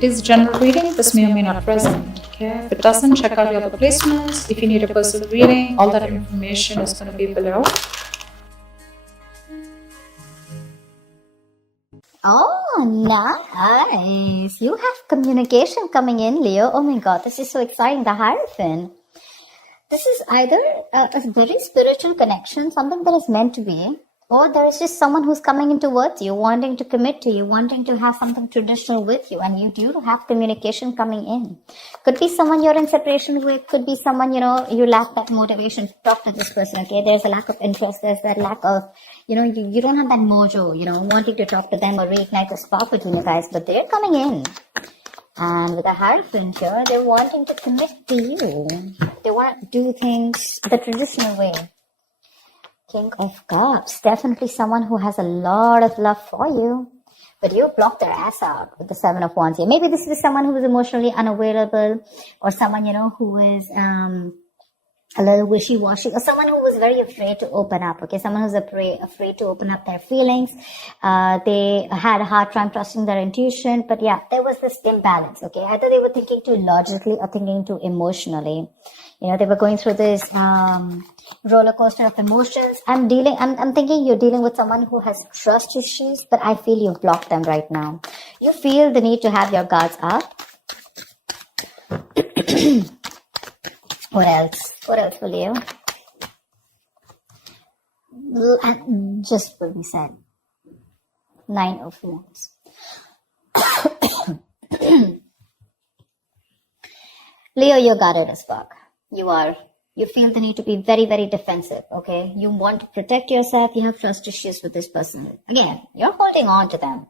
It is general reading. This may or may not resonate. Okay. If it doesn't, check out your other placements. If you need a personal reading, all that information is going to be below. Oh, nice. You have communication coming in, Leo. Oh my God, this is so exciting. The Hierophant. This is either a very spiritual connection, something that is meant to be, or there is just someone who's coming in towards you, wanting to commit to you, wanting to have something traditional with you, and you do have communication coming in. Could be someone you're in separation with, could be someone, you lack that motivation to talk to this person, okay? There's a lack of interest, there's that lack of, you don't have that mojo, wanting to talk to them or reignite the spark between you guys, but they're coming in. And with the Hierophant here, they're wanting to commit to you. They want to do things the traditional way. King of Cups, definitely someone who has a lot of love for you, but you blocked their ass out with the Seven of Wands here. Maybe this is someone who is emotionally unavailable, or someone, who is a little wishy-washy, or someone who was very afraid to open up, okay? Someone who's afraid to open up their feelings. They had a hard time trusting their intuition, but yeah, there was this imbalance, okay? Either they were thinking too logically or thinking too emotionally. They were going through this roller coaster of emotions. I'm thinking you're dealing with someone who has trust issues, but I feel you've blocked them right now. You feel the need to have your guards up. What else? What else for you? And just what we said. 9 of Wands. Leo, you're guarded as fuck. You feel the need to be very, very defensive, okay? You want to protect yourself. You have trust issues with this person. Again, you're holding on to them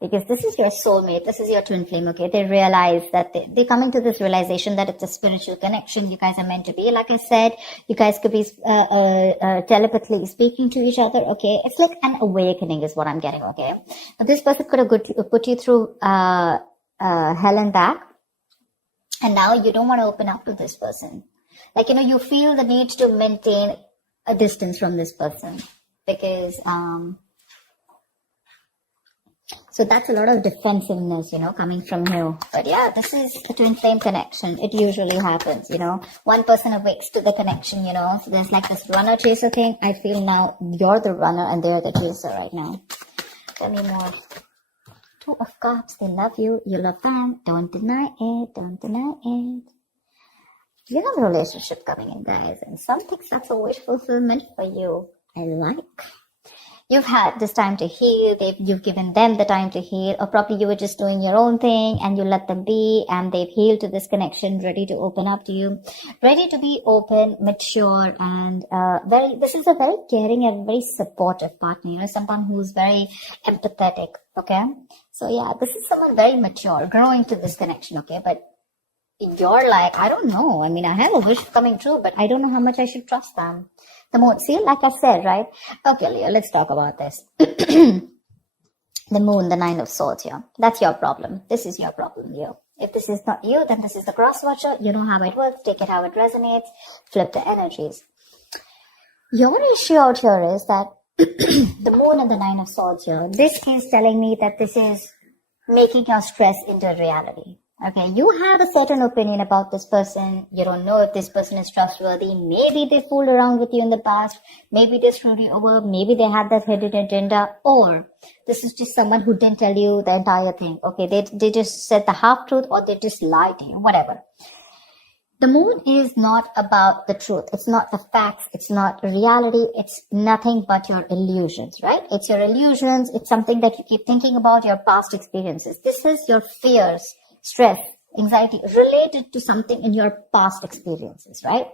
because this is your soulmate. This is your twin flame, okay? They realize that they're coming to this realization that it's a spiritual connection. You guys are meant to be. Like I said, you guys could be telepathically speaking to each other, okay? It's like an awakening is what I'm getting, okay? But this person could have put you through hell and back. And now you don't want to open up to this person. Like, you feel the need to maintain a distance from this person because, so that's a lot of defensiveness, coming from you. But yeah, this is a twin flame connection. It usually happens, one person awakes to the connection, so there's like this runner chaser thing. I feel now you're the runner and they're the chaser right now. Tell me more. 2 of Cups, they love you, you love them. Don't deny it, don't deny it. You have a relationship coming in, guys, and some things that's a wish fulfillment for you. I like. You've had this time to heal. You've given them the time to heal, or probably you were just doing your own thing and you let them be, and they've healed to this connection, ready to open up to you, ready to be open, mature, and this is a very caring and very supportive partner, someone who's very empathetic, okay? So yeah, this is someone very mature, growing to this connection, okay? But you're like, I don't know. I mean, I have a wish coming true, but I don't know how much I should trust them. The moon, see, like I said, right? Okay, Leo, let's talk about this. The moon, the 9 of Swords here. That's your problem. This is your problem, Leo. If this is not you, then this is the cross watcher. You know how it works. Take it how it resonates. Flip the energies. Your issue out here is that the moon and the 9 of Swords here, this is telling me that this is making your stress into reality. Okay, you have a certain opinion about this person. You don't know if this person is trustworthy. Maybe they fooled around with you in the past. Maybe they screwed you over. Maybe they had that hidden agenda. Or this is just someone who didn't tell you the entire thing. Okay, they just said the half truth, or they just lied to you, whatever. The moon is not about the truth. It's not the facts. It's not reality. It's nothing but your illusions, right? It's your illusions. It's something that you keep thinking about, your past experiences. This is your fears, stress, anxiety related to something in your past experiences, right?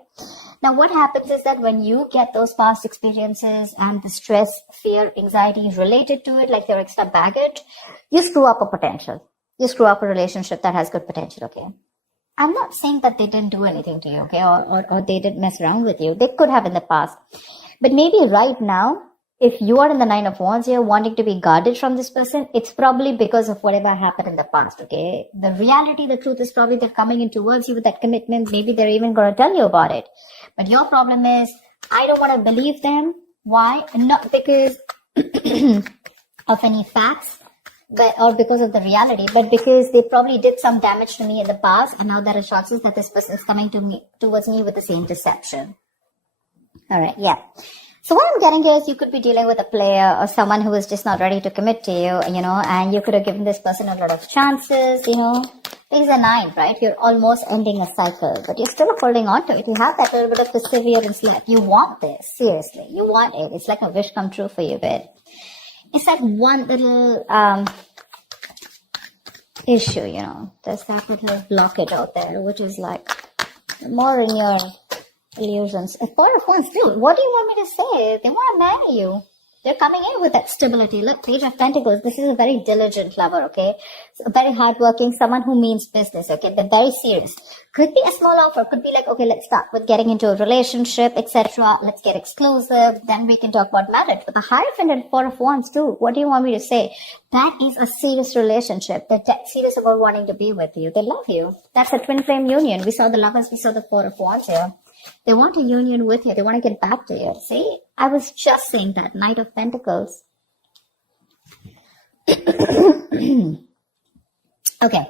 Now, what happens is that when you get those past experiences and the stress, fear, anxiety related to it, like your extra baggage, you screw up a potential. You screw up a relationship that has good potential, okay? I'm not saying that they didn't do anything to you, okay? Or they didn't mess around with you. They could have in the past. But maybe right now, if you are in the 9 of Wands here wanting to be guarded from this person, it's probably because of whatever happened in the past, okay? The reality, the truth is probably they're coming in towards you with that commitment. Maybe they're even going to tell you about it. But your problem is, I don't want to believe them. Why? Not because of any facts, or because of the reality, but because they probably did some damage to me in the past, and now there are chances that this person is coming towards me with the same deception. All right, yeah. So what I'm getting here is you could be dealing with a player or someone who is just not ready to commit to you, and you could have given this person a lot of chances, Things are 9, right? You're almost ending a cycle, but you're still holding on to it. You have that little bit of perseverance left. You want this, seriously. You want it. It's like a wish come true for you, babe. It's like one little issue, There's that little blockage out there, which is like more in your illusions. A Four of Wands, dude, what do you want me to say? They want to marry you. They're coming in with that stability. Look, Page of Pentacles. This is a very diligent lover, okay? So very hardworking, someone who means business, okay? They're very serious. Could be a small offer. Could be like, okay, let's start with getting into a relationship, etc. Let's get exclusive. Then we can talk about marriage. But the Hierophant and Four of Wands, too. What do you want me to say? That is a serious relationship. They're serious about wanting to be with you. They love you. That's a twin flame union. We saw the Lovers. We saw the Four of Wands here. They want a union with you. They want to get back to you. See? I was just saying that. Knight of Pentacles. Okay.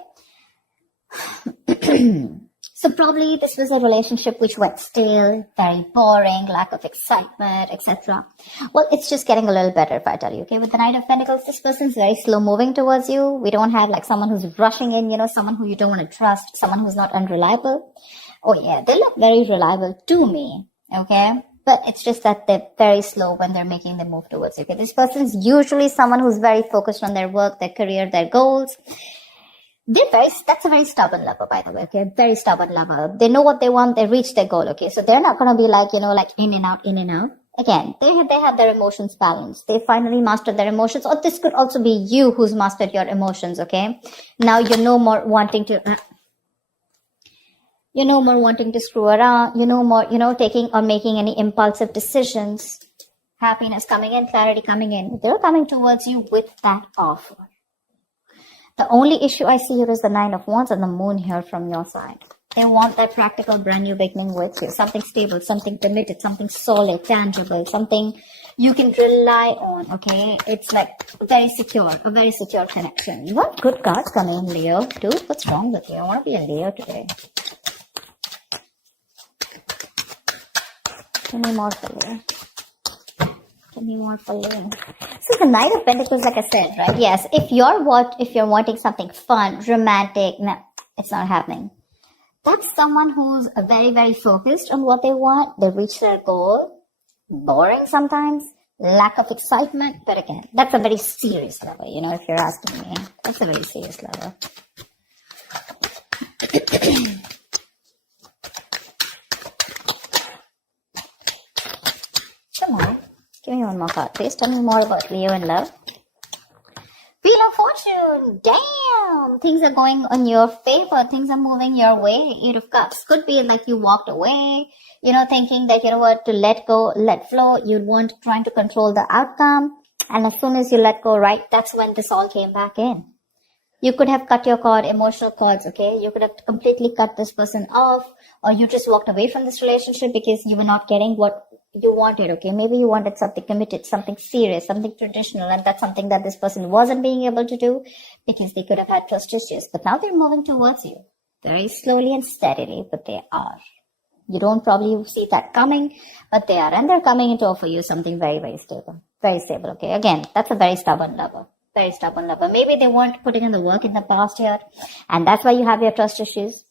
So probably this was a relationship which went stale, very boring, lack of excitement, etc. Well, it's just getting a little better if I tell you, okay? With the Knight of Pentacles, this person's very slow moving towards you. We don't have like someone who's rushing in, someone who you don't want to trust, someone who's not unreliable. Oh yeah, they look very reliable to me, okay? But it's just that they're very slow when they're making the move towards you, okay? This person's usually someone who's very focused on their work, their career, their goals. That's a very stubborn lover, by the way, okay? Very stubborn lover. They know what they want, they reach their goal, okay? So they're not going to be like, like in and out, in and out. Again, they have their emotions balanced. They finally mastered their emotions. Or this could also be you who's mastered your emotions, okay? Now you're no more wanting to... You're no more wanting to screw around. You're no more, taking or making any impulsive decisions. Happiness coming in, clarity coming in. They're coming towards you with that offer. The only issue I see here is the Nine of Wands and the Moon here from your side. They want that practical brand new beginning with you. Something stable, something committed, something solid, tangible, something you can rely on, okay? It's like a very secure connection. You want good cards coming in, Leo. Dude, what's wrong with you? I want to be a Leo today. Give me more for Leo. Give me more for Leo. So the Knight of Pentacles, like I said, right? Yes, if you're wanting something fun, romantic, no, it's not happening. That's someone who's very, very focused on what they want. They reach their goal. Boring sometimes. Lack of excitement. But again, that's a very serious lover, if you're asking me. That's a very serious lover. Come on. Give me one more card, please. Tell me more about Leo and love. Wheel of Fortune. Damn. Things are going on your favor. Things are moving your way. 8 of Cups. Could be like you walked away, thinking that, to let go, let flow. You weren't trying to control the outcome. And as soon as you let go, right, that's when this all came back in. You could have cut your cord, emotional cords, okay? You could have completely cut this person off, or you just walked away from this relationship because you were not getting what you wanted, okay? Maybe you wanted something committed, something serious, something traditional, and that's something that this person wasn't being able to do because they could have had trust issues. But now they're moving towards you very slowly and steadily, but they are. You don't probably see that coming, but they are. And they're coming in to offer you something very, very stable. Very stable, okay? Again, that's a very stubborn lover. Very stubborn lover. Maybe they weren't putting in the work in the past year, and that's why you have your trust issues.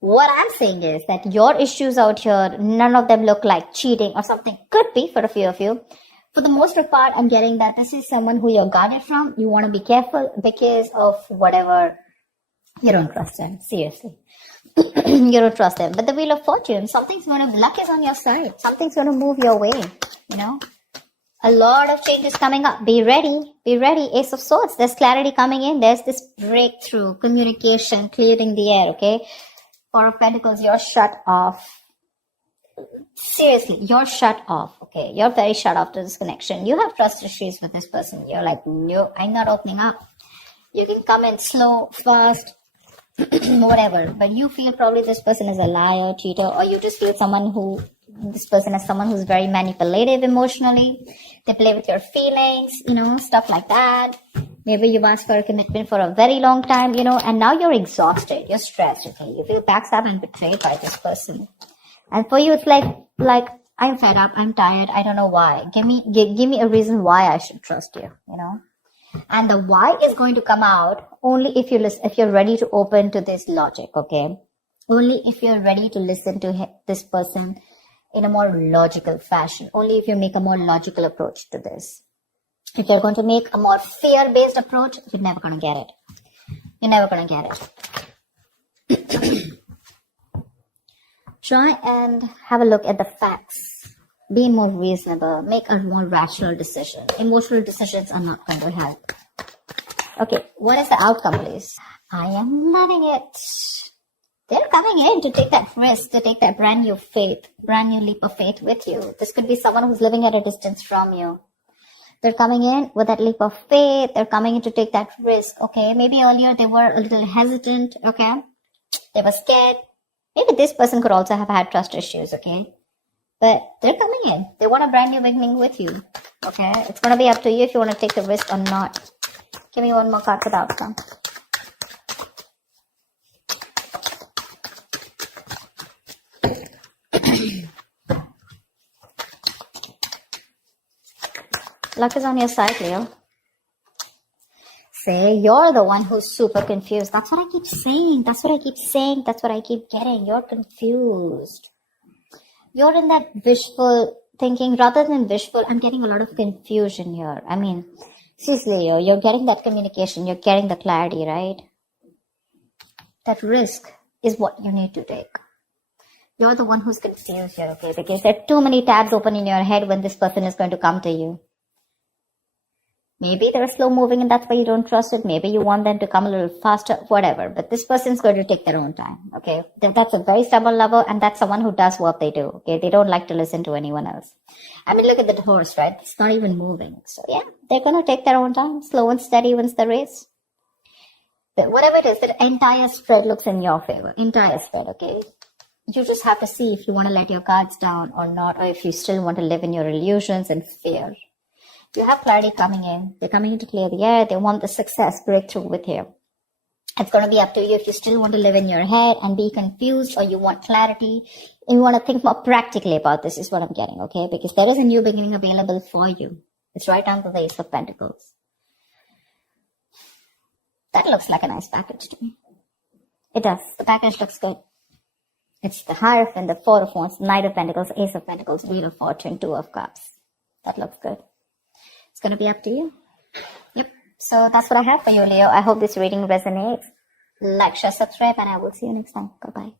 What I'm saying is that your issues out here, none of them look like cheating or something. Could be for a few of you. For the most part, I'm getting that this is someone who you're guarded from. You want to be careful because of whatever. You don't trust them. Seriously. You don't trust them. But the Wheel of Fortune, luck is on your side. Something's going to move your way, A lot of changes coming up. Be ready. Be ready. Ace of Swords. There's clarity coming in. There's this breakthrough, communication, clearing the air, okay? Four of Pentacles, you're shut off. Seriously, you're shut off, okay? You're very shut off to this connection. You have trust issues with this person. You're like, no, I'm not opening up. You can come in slow, fast, whatever. But you feel probably this person is a liar, cheater, or you just feel this person is someone who's very manipulative emotionally. They play with your feelings, stuff like that. Maybe you've asked for a commitment for a very long time, and now you're exhausted, you're stressed, okay? You feel backstabbed and betrayed by this person. And for you, it's like I'm fed up, I'm tired, I don't know why. Give me a reason why I should trust you, And the why is going to come out only if you're ready to open to this logic, okay? Only if you're ready to listen to this person in a more logical fashion. Only if you make a more logical approach to this. If you're going to make a more fear-based approach, you're never going to get it. You're never going to get it. Try and have a look at the facts. Be more reasonable. Make a more rational decision. Emotional decisions are not going to help. Okay, what is the outcome, please? I am loving it. They're coming in to take that risk, to take that brand new leap of faith with you. This could be someone who's living at a distance from you. They're coming in with that leap of faith. They're coming in to take that risk, okay? Maybe earlier they were a little hesitant, okay? They were scared. Maybe this person could also have had trust issues, okay? But they're coming in. They want a brand new beginning with you, okay? It's going to be up to you if you want to take the risk or not. Give me one more card for the outcome. Luck is on your side, Leo. Say you're the one who's super confused. That's what I keep saying. That's what I keep getting. You're confused. You're in that wishful thinking rather than wishful. I'm getting a lot of confusion here. I mean, seriously, Leo, you're getting that communication. You're getting the clarity, right? That risk is what you need to take. You're the one who's confused here, okay? Because there are too many tabs open in your head when this person is going to come to you. Maybe they're slow moving and that's why you don't trust it. Maybe you want them to come a little faster, whatever. But this person's going to take their own time, okay? That's a very stubborn lover and that's someone who does what they do, okay? They don't like to listen to anyone else. I mean, look at the horse, right? It's not even moving. So yeah, they're going to take their own time. Slow and steady wins the race. But whatever it is, the entire spread looks in your favor. Entire spread, okay? You just have to see if you want to let your guards down or not, or if you still want to live in your illusions and fear. You have clarity coming in. They're coming in to clear the air. They want the success breakthrough with you. It's going to be up to you if you still want to live in your head and be confused, or you want clarity and you want to think more practically about this is what I'm getting, okay? Because there is a new beginning available for you. It's right under the Ace of Pentacles. That looks like a nice package to me. It does. The package looks good. It's the Hierophant, the Four of Wands, Knight of Pentacles, Ace of Pentacles, Wheel of Fortune, Two of Cups. That looks good. It's going to be up to you. Yep. So that's what I have for you, Leo. I hope this reading resonates. Like, share, subscribe, and I will see you next time. Bye-bye.